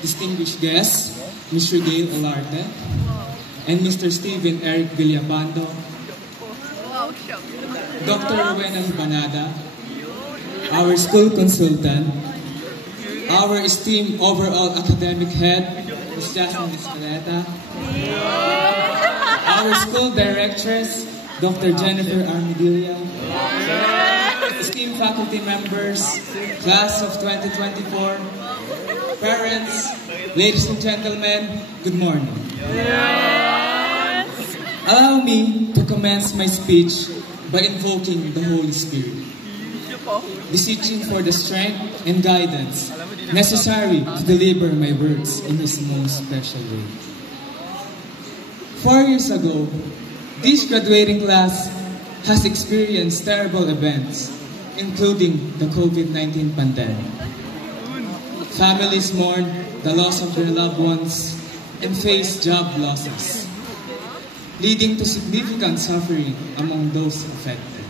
distinguished guests, Mr. Gail Olarte, and Mr. Steven Eric Villapando, Dr. Rowena Banada, our school consultant, our esteemed overall academic head, Ms. Jasmine Escaleta, our school directress, Dr. Jennifer Armadilla, esteemed faculty members, class of 2024, parents, ladies and gentlemen, good morning. Allow me to commence my speech by invoking the Holy Spirit, beseeching for the strength and guidance necessary to deliver my words in His most special way. 4 years ago, this graduating class has experienced terrible events, including the COVID-19 pandemic. Families mourn the loss of their loved ones and face job losses, leading to significant suffering among those affected.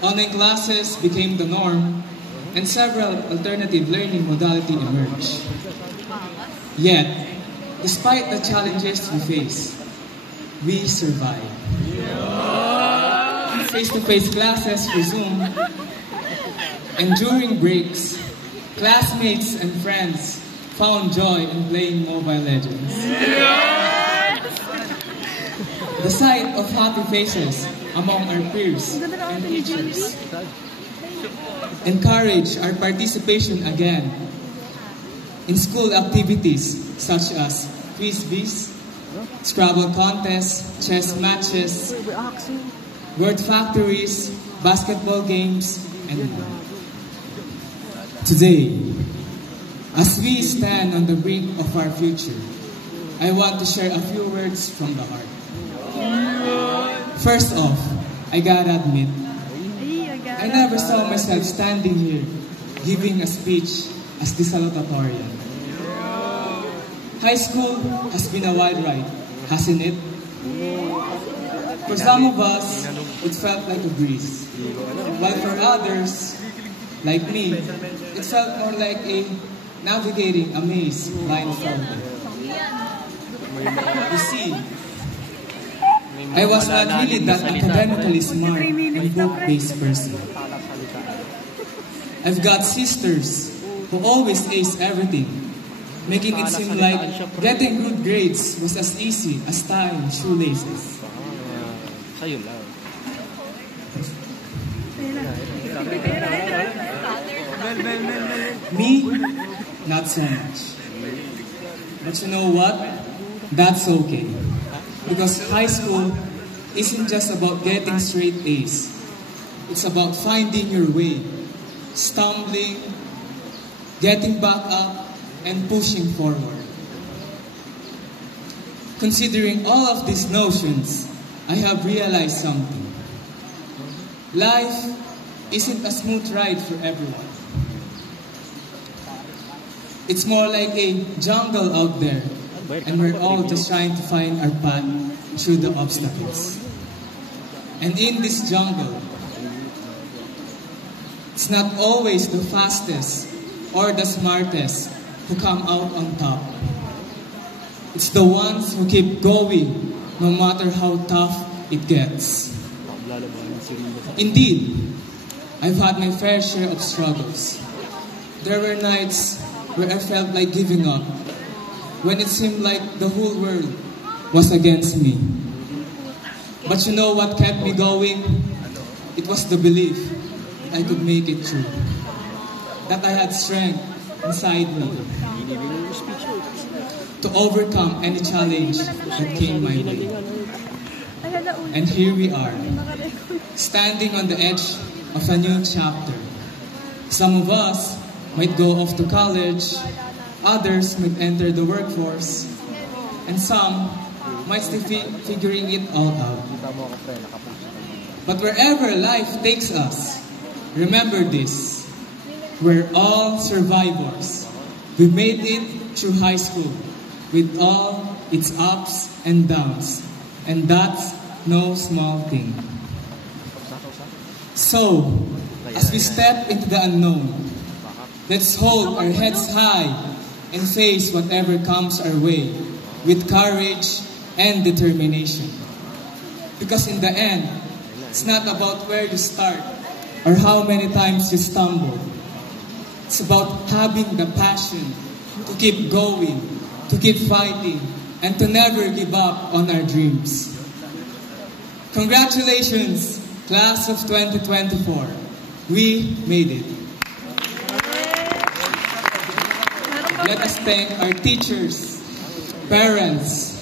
Online classes became the norm, and several alternative learning modalities emerged. Yet, despite the challenges we face, we survived. Face-to-face classes resumed, and during breaks, classmates and friends found joy in playing Mobile Legends. The sight of happy faces among our peers and teachers encourage our participation again in school activities such as quiz bees, Scrabble contests, chess matches, word factories, basketball games, and more. Today, as we stand on the brink of our future, I want to share a few words from the heart. First off, I gotta admit, I never saw myself standing here giving a speech as the salutatorian. High school has been a wild ride, hasn't it? For some of us, it felt like a breeze, while for others, like me, it felt more like a navigating a maze blindfolded. You see, I was not really that academically smart and book-based person. I've got sisters who always ace everything, making it seem like getting good grades was as easy as tying shoelaces. Me, not so much. But you know what? That's okay. Because high school isn't just about getting straight A's. It's about finding your way, stumbling, getting back up, and pushing forward. Considering all of these notions, I have realized something. Life isn't a smooth ride for everyone. It's more like a jungle out there, and we're all just trying to find our path through the obstacles. And in this jungle, it's not always the fastest or the smartest who come out on top. It's the ones who keep going no matter how tough it gets. Indeed, I've had my fair share of struggles. There were nights where I felt like giving up, when it seemed like the whole world was against me. But you know what kept me going? It was the belief that I could make it through, that I had strength inside me to overcome any challenge that came my way. And here we are, standing on the edge of a new chapter. Some of us might go off to college, others might enter the workforce, and some might still be figuring it all out. But wherever life takes us, remember this: we're all survivors. We made it through high school with all its ups and downs, and that's no small thing. So, as we step into the unknown, Let's hold our heads high and face whatever comes our way with courage and determination. Because in the end, it's not about where you start or how many times you stumble. It's about having the passion to keep going, to keep fighting, and to never give up on our dreams. Congratulations, class of 2024. We made it. Let us thank our teachers, parents,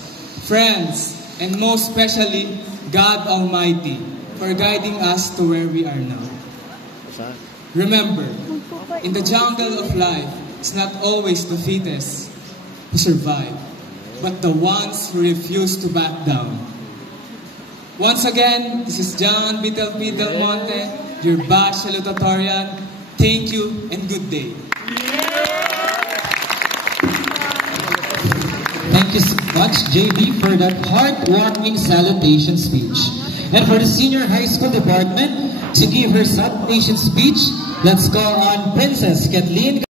friends, and most especially God Almighty for guiding us to where we are now. Remember, in the jungle of life, it's not always the fittest who survive, but the ones who refuse to back down. Once again, this is John Vital P. Del Monte, your batch salutatorian. Thank you and good day. Thank you so much, JB, for that heartwarming salutation speech. And for the senior high school department to give her salutation speech, let's call on Princess Kathleen